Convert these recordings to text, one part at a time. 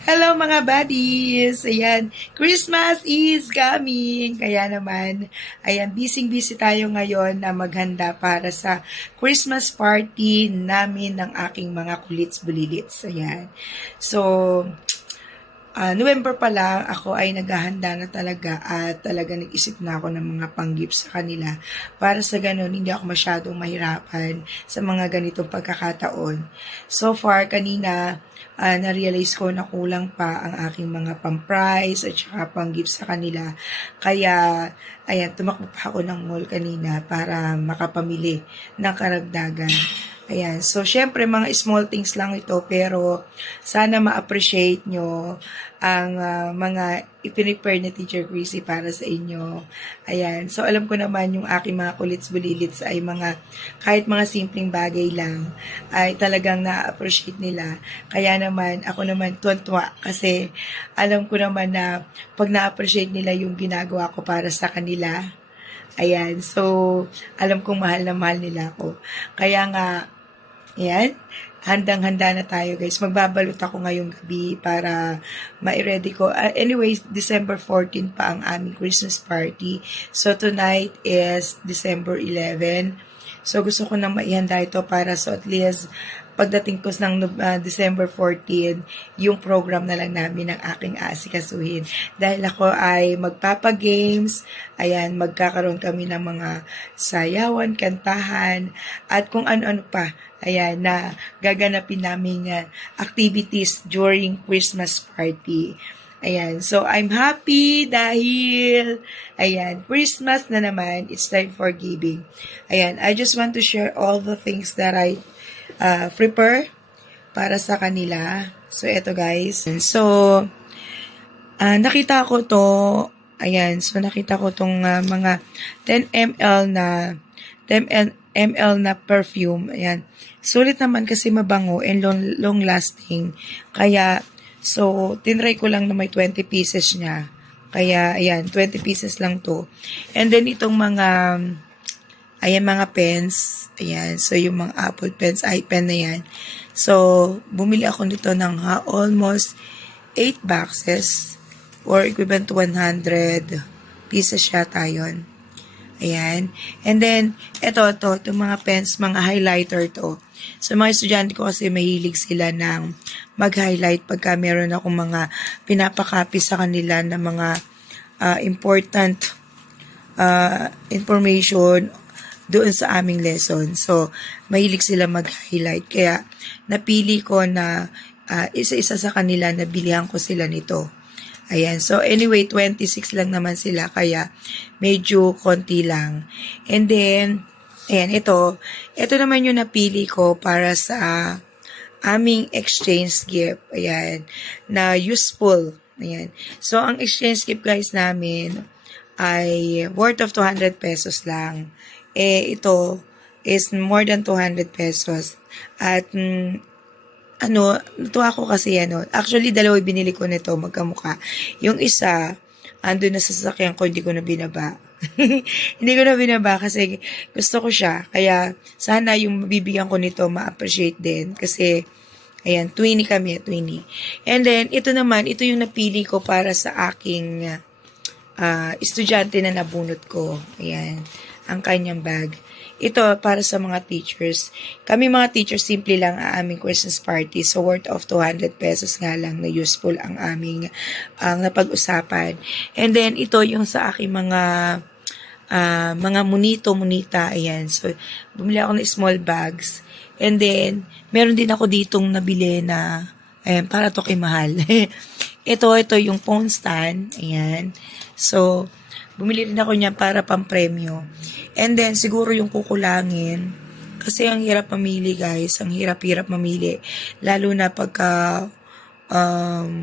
Hello mga buddies! Ayan, Christmas is coming! Kaya naman, ayan, busy-busy tayo ngayon na maghanda para sa Christmas party namin ng aking mga kulits-bulilits. Ayan. So, November pa lang, ako ay naghahanda na talaga at talaga nag-isip na ako ng mga pang-gifts sa kanila para sa ganun hindi ako masyadong mahirapan sa mga ganitong pagkakataon. So far, kanina, na-realize ko na kulang pa ang aking mga pang-prize at saka pang-gifts sa kanila. Kaya, ayan, tumakbo pa ako ng mall kanina para makapamili ng karagdagan. Ayan. So, syempre, mga small things lang ito, pero sana ma-appreciate nyo ang mga ipinipare ni Teacher Chrissy para sa inyo. Ayan. So, alam ko naman yung aking mga kulits-bulilits ay kahit mga simpleng bagay lang, ay talagang na-appreciate nila. Kaya naman, ako naman tuwan-tuwa kasi alam ko naman na pag na-appreciate nila yung ginagawa ko para sa kanila, ayan. So, alam kong mahal na mahal nila ako. Kaya nga, ayan, handang-handa na tayo guys. Magbabalot ako ngayong gabi para ma-ready ko. Anyways, December 14 pa ang aming Christmas party. So, tonight is December 11. So, gusto ko na maihanda ito para so at least pagdating ko ng December 14, yung program na lang namin ng aking aasikasuhin. Dahil ako ay magpapa-games, ayan, magkakaroon kami ng mga sayawan, kantahan, at kung ano-ano pa, ayan, na gaganapin namin activities during Christmas party. Ayan, so I'm happy dahil, ayan, Christmas na naman, it's time for giving. Ayan, I just want to share all the things that I prepare para sa kanila. So, eto guys. So, nakita ko to, ayan, so nakita ko tong mga 10 ml na 10 ml na perfume. Ayan. Sulit naman kasi mabango and long lasting. Kaya, so, tinry ko lang na may 20 pieces niya. Kaya, ayan, 20 pieces lang to. And then, itong ayan, mga pens. Ayan. So, yung mga Apple pens, iPen na yan. So, bumili ako nito ng almost 8 boxes or equivalent to 100 pieces yata yun. Ayan. And then, itong mga pens, mga highlighter to. So, mga estudyante ko kasi mahilig sila ng mag-highlight pagka meron akong mga pinapakopy sa kanila na mga important information doon sa aming lesson. So, mahilig sila mag-highlight. Kaya, napili ko na isa-isa sa kanila na bilihan ko sila nito. Ayan. So, anyway, 26 lang naman sila. Kaya, medyo konti lang. And then, ayan, ito. Ito naman yung napili ko para sa aming exchange gift. Ayan. Na useful. Ayan. So, ang exchange gift guys namin ay worth of 200 pesos lang. Ito is more than 200 pesos. At, natuwa ko kasi, actually, dalawa binili ko nito, magkamukha. Yung isa, andun na sa sasakyan ko, hindi ko na binaba. Hindi ko na binaba kasi gusto ko siya. Kaya, sana yung mabibigyan ko nito, ma-appreciate din. Kasi, ayan, twinny kami, twinny. And then, ito naman, ito yung napili ko para sa aking estudyante na nabunot ko. Ayan, ang kanyang bag. Ito para sa mga teachers. Kami mga teachers, simple lang ang aming Christmas party. So, worth of 200 pesos nga lang na useful ang aming napag-usapan. And then, ito yung sa aking mga munita. Ayan. So, bumili ako ng small bags. And then, meron din ako ditong nabili na, ayan, para to kay mahal. ito yung phone stand. Ayan. So, bumili rin ako niyan para pang-premyo. And then, siguro yung kukulangin. Kasi ang hirap mamili, guys. Ang hirap-hirap mamili. Lalo na pagka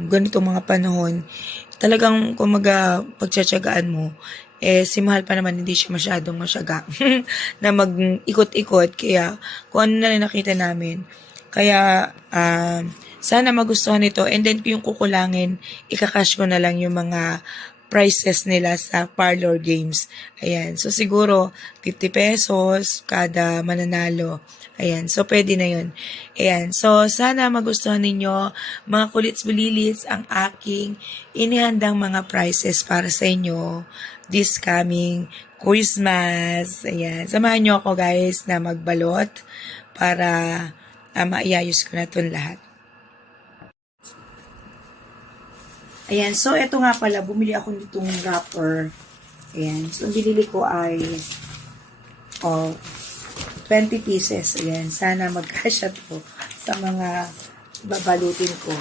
ganitong mga panahon. Talagang, kumaga, pagtsatsagaan mo. Si mahal pa naman, hindi siya masyadong masyaga. na mag-ikot-ikot. Kaya, kung ano na rin nakita namin. Kaya, sana magustuhan ito. And then, yung kukulangin, ikakash ko na lang yung mga prices nila sa parlor games. Ayan. So, siguro, 50 pesos kada mananalo. Ayan. So, pwede na yun. Ayan. So, sana magustuhan ninyo, mga kulits bulilits, ang aking inihandang mga prizes para sa inyo this coming Christmas. Ayan. Samahan nyo ako, guys, na magbalot para maiayos ko na itong lahat. Ayan, so eto nga pala, bumili ako nitong wrapper. Ayan, so ang binili ko ay 20 pieces. Ayan, sana magkasya to sa mga babalutin ko.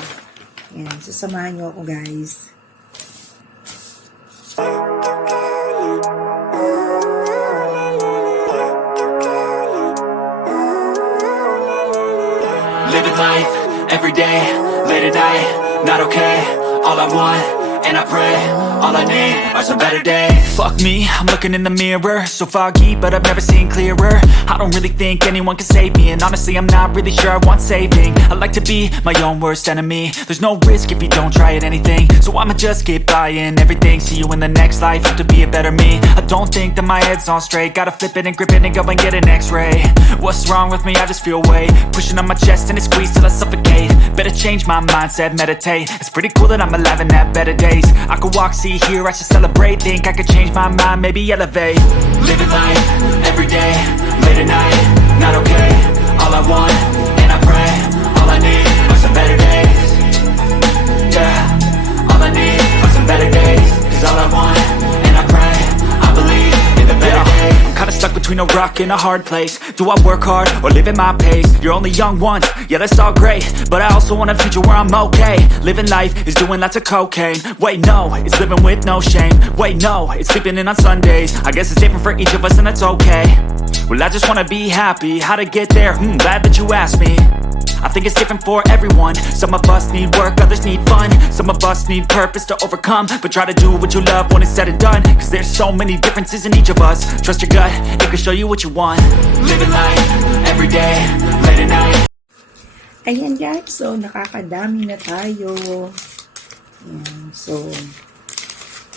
Ayan, so samahan nyo ako, guys. Living life, everyday, late at night, not okay. All I want, and I pray, all I need are some better days. Fuck me, I'm looking in the mirror, so foggy, but I've never seen clearer. I don't really think anyone can save me, and honestly I'm not really sure I want saving. I like to be my own worst enemy. There's no risk if you don't try at anything, so I'ma just keep buying everything. See you in the next life, have to be a better me. I don't think that my head's on straight, gotta flip it and grip it and go and get an x-ray. What's wrong with me? I just feel weight pushing on my chest and it squeezes till I suffocate. Better change my mindset, meditate. It's pretty cool that I'm alive and have better days. I could walk, see, hear, I should celebrate. Think I could change my mind, maybe elevate. Living life, everyday, late at night, not okay. All I want, and I pray, all I need are some better days. Yeah, all I need are some better days. Cause all I want, and I pray, I believe in the better days. I'm kinda stuck between a rock and a hard place. Do I work hard or live at my pace? You're only young once, yeah that's all great, but I also want a future where I'm okay. Living life is doing lots of cocaine. Wait no, it's living with no shame. Wait no, it's sleeping in on Sundays. I guess it's different for each of us and that's okay. Well I just wanna be happy, how to get there? Glad that you asked me. I think it's different for everyone. Some of us need work, others need fun. Some of us need purpose to overcome. But try to do what you love when it's said and done. Cause there's so many differences in each of us. Trust your gut, it can show you what you want. Living life, everyday, late at night. Ayan guys, so nakakadami na tayo. Ayan, so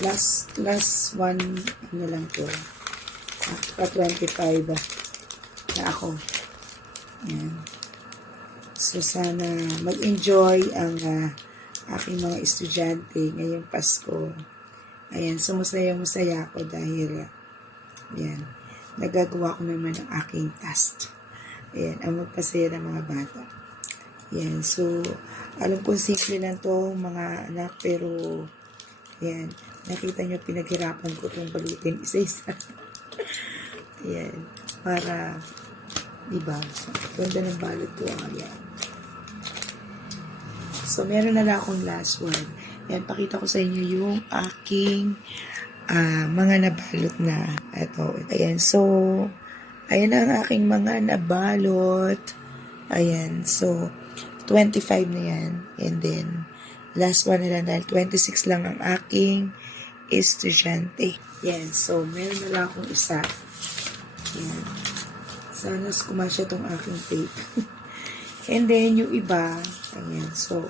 last one, ano lang to, 25 na ako. Ayan. So sana mag-enjoy ang aking mga estudyante ngayong Pasko. Ayan, so masaya ako dahil ayan, nagagawa ko naman ang aking task. Ayan, ang magpasaya ng mga bata. Ayan, so alam kong simple lang to mga anak, pero ayan, nakita nyo pinaghirapan ko itong balutin isa-isa. Ayan, para diba, ganda ng balot ko. Ayan. So, meron na lang akong last one. Ayan, pakita ko sa inyo yung aking mga nabalot na. Ito. Ayan, so, ayan ang aking mga nabalot. Ayan, so, 25 na yan. And then, last one na lang dahil 26 lang ang aking estudyante. Ayan, so, meron na lang akong isa. Ayan. Sana kumasya tong aking tape. And then, yung iba, ayan, so,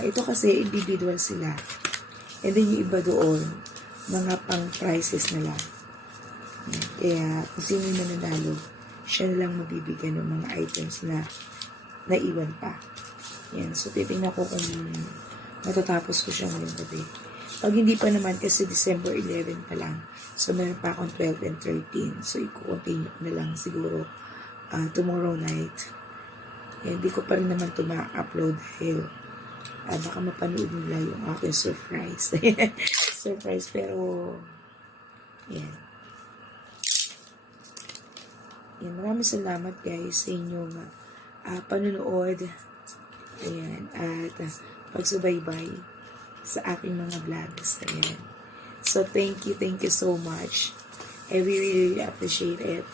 ito kasi individual sila. And then, yung iba doon, mga pang-prices na lang. Ayan. Kaya, kung sino yung mananalo, siya na lang mabibigyan ng mga items na naiwan pa. Ayan, so, titingnan ko kung matatapos ko siya ngayong gabi. Pag hindi pa naman, kasi December 11 pa lang. So, meron pa akong 12 and 13. So, i-continue na lang siguro tomorrow night. Hindi ko pa rin naman ito ma-upload dahil baka mapanood nila yung aking surprise. Surprise, pero yan. Yan, maraming salamat guys sa inyong panunood. Ayan, at pagsubaybay sa aking mga vlogs. Ayan. So, thank you so much. I really appreciate it.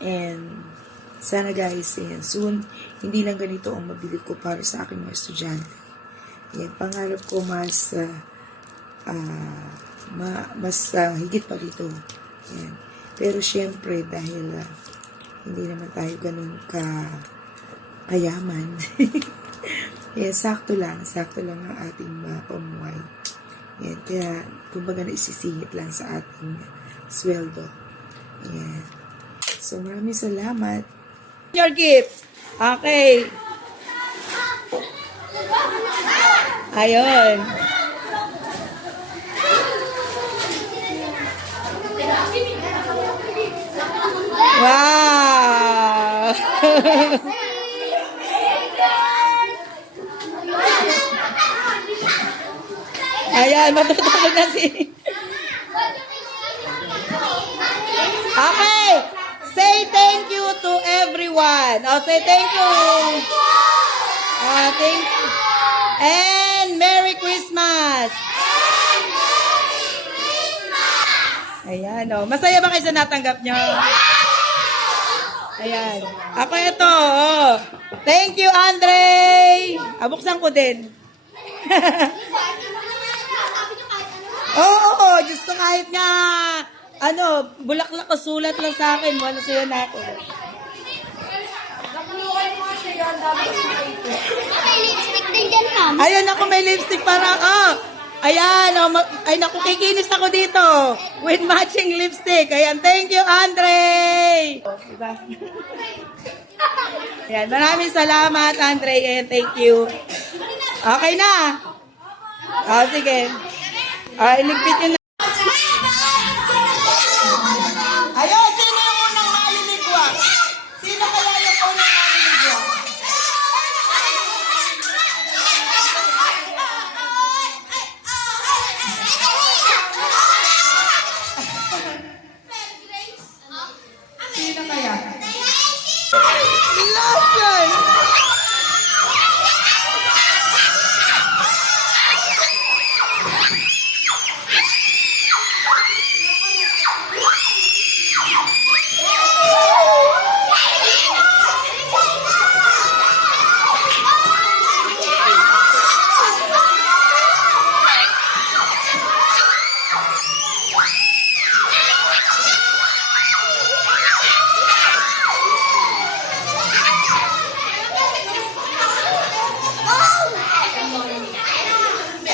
And sana guys, ayan, soon, hindi lang ganito ang mabili ko para sa aking mga estudyante. Ayan, pangarap ko mas higit pa rito. Ayan. Pero syempre, dahil hindi naman tayo ganun kayaman. Ayan, sakto lang ang ating pamuhay. Yan, kaya kumbaga naisisingit lang sa ating sweldo. Ayan. So, maraming salamat. Your gift. Okay. Ayun. Wow! Ayan, matutulog na si... Okay! Say thank you to everyone. Oh, say thank you. Thank you. And Merry Christmas! Ayan, oh. Masaya ba kayo sa natanggap nyo? Ayan. Ako ito, oh. Thank you, Andre! Buksan ko din. Oo, Diyos ko, kahit nga, bulaklak o sulat lang sa akin, ano sa'yo na ako. May lipstick din dyan, ma'am. Ayun, ako may lipstick para, ayan, ay naku, kikinis ako dito with matching lipstick. Ayan, thank you, Andre! Diba? Ayan, maraming salamat, Andre, and thank you. Okay na? Sige. Iligpit nyo na. Ayun, sino yung unang maliligwak? Sino kaya yung unang maliligwak? Sino kaya? Lotion!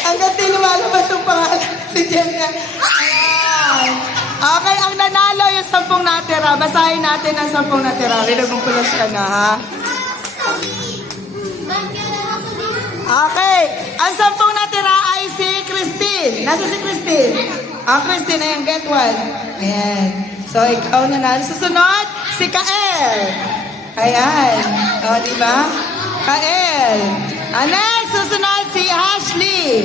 Hanggang tinumalabas yung pangalan si Jenna. Ayan. Okay, ang nanalo yung 10 natira. Basahin natin ang 10 natira. Rinagumpulas ka na, ha? Okay, ang 10 natira ay si Christine. Nasa si Christine? Christine, ayan, get one. Ayan. So, ikaw na. Susunod, si Kael. Ayan. O, diba? Kael. Next, susunod si Ashley.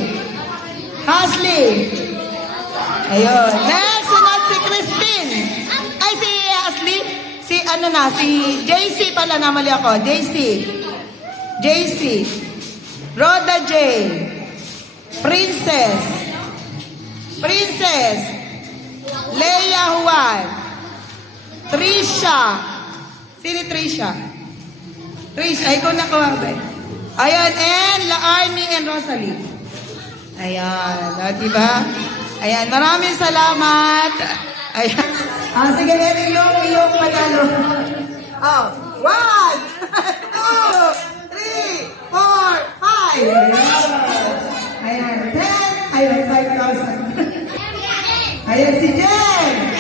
Ayun. Next, sunod si Christine. Ay, si Ashley. Si JC pala, namali ako. JC. Rhoda J. Princess. Leia Juan. Trisha. Sino Trisha? Ikaw na kawabe. Ayan, and La-Army and Rosalie. Ayan, diba? Ayan, maraming salamat. Ayan. Sige, yung magalo. 1, 2, 3, 4, 5. Ayan, 10. Ayan, 5,000. Ayan, si Jen.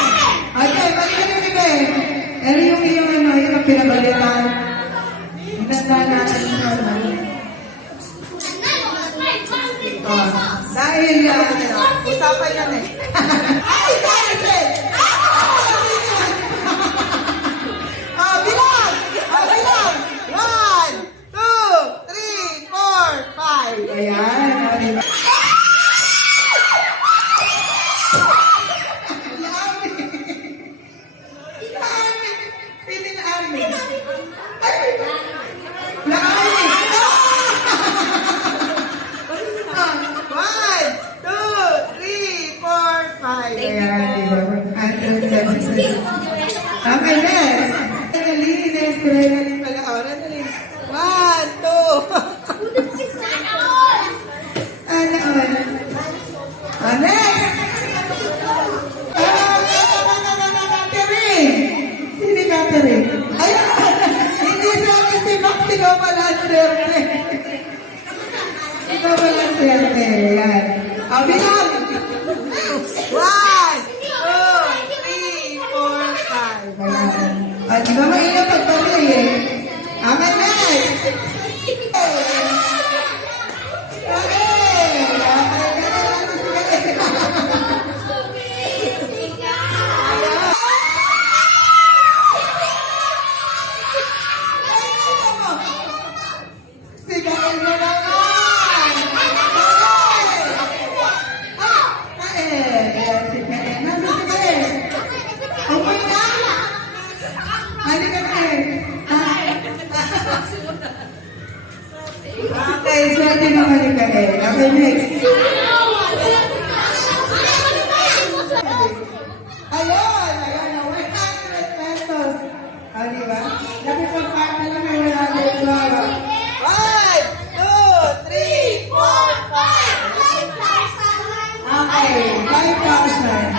Okay, balikan yung iba eh. Pero yung pinabalikan. Inanda natin yung dahil usapan yan eh. Ay, Jen! Bilang! 1, 2, 3, 4, 5. Ayan. Okay, next. Next. Pala. 1, 2. Next. Catherine. Sino Catherine? Ayan. Hindi sa akin si Max. Ikaw pala ang swerte. Ayan. Oh, bilang! 1, 2, 3, 4, 5. Ayan. Ah, di ba mainam pagpapay eh? Amen, next! Sigain mo naman! Sigain. Nasa sigain? Okay na? Halika na eh. Okay, swerte na halika eh. Okay, next. Ayun, na 100 pesos. O, diba? Nakipag-pack na lang kayo natin. 1, 2, 3, 4, 5. Okay, 5,000.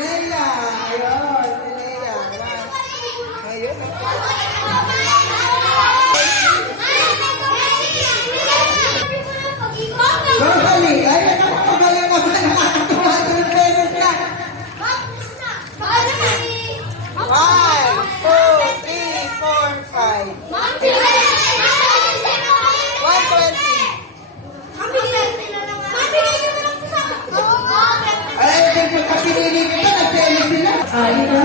Leia, ayun, si Leia. Ayun. Rosalie, ayun ako, pagaling na ba na 200 pesos na? 1, 2, 3, 4, 5. Ay, pagka pinili kita, nag-selo sila. Ah, di ba?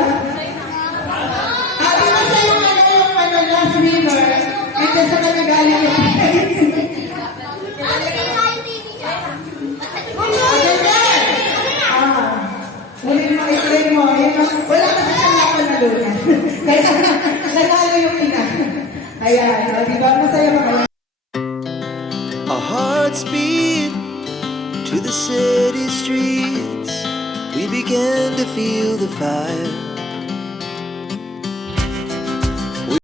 Di ba siya yung last winner? Ito sa kanagaling yung Ulit mo, i-try mo. Wala kasi siyang napanalunan. Kaya nanalo yung ina. Ayan, di ba? Masaya ba kayo? Our hearts beat to the city streets. We began to feel the fire.